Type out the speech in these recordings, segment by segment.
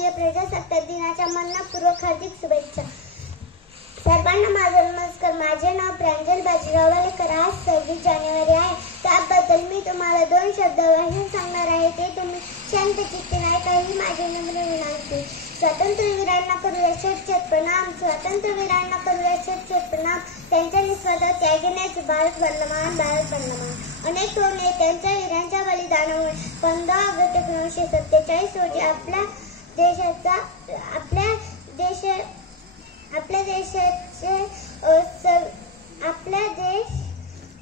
भारतीय प्रजासत्ताक दिनाच्या मनपूर्वक हार्दिक शुभेच्छा. सर्वांना माझा नमस्कार. माझे नाव प्रांजल बाजीराव वालेकर. आज 26 जानेवारी आहे. त्याबद्दल मी तुम्हाला 2 शब्द भाषण सांगणार आहे. ते तुम्ही शांत चित्ताने ऐका ही माझी नम्र विनंती. स्वातंत्र्यवीरांना करूया शत प्रणाम. स्वातंत्र्यवीरांना करूया शत प्रणाम. त्यांच्या निस्वार्थ त्यागण्याचे भारत बनला महान, भारत बनला महान. अनेक थोर नेत्यांच्या वीरांच्या बलिदानामुळे 15 ऑगस्ट 1947 रोजी आपल्या देश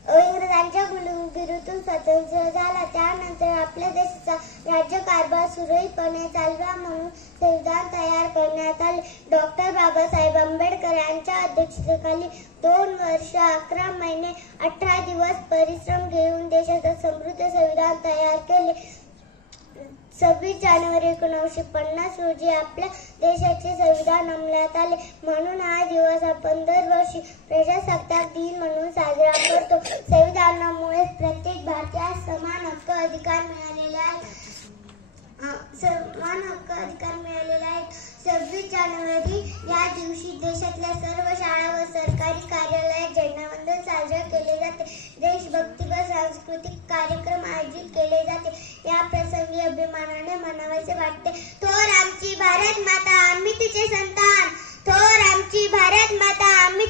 इंग्रजांच्या गुलामीतून स्वतंत्र झाला. त्यानंतर आपल्या देशाचा राज्यकारभार सुरळीतपणे चालवा म्हणून संविधान तयार करण्यात आले. डॉक्टर बाबासाहेब आंबेडकर यांच्या अध्यक्षतेखाली 2 वर्ष 11 महिने 18 दिवस परिश्रम घेऊन देशाचे समृद्ध संविधान तयार केले. 26 जानेवारी 1950 रोजी आपल्या देशाचे संविधान अंमलात आले. म्हणून हा दिवस आपण दरवर्षी प्रजासत्ताक दिन म्हणून साजरा करतो. संविधानामुळे प्रत्येक भारतीयास समान हक्क अधिकार मिळालेले आहेत. 26 जानेवारी या दिवशी देशातल्या सर्व शाळा व सरकारी कार्यालयात झेंडावंदन साजरे केले जाते. देशभक्ती व सांस्कृतिक कार्यक्रम आयोजित केले जाते. या प्रसंगी अभिमानाने म्हणावेसे वाटते, थोर आमची भारत माता, आम्ही तिचे संतान. थोर आमची भारत माता, आम्ही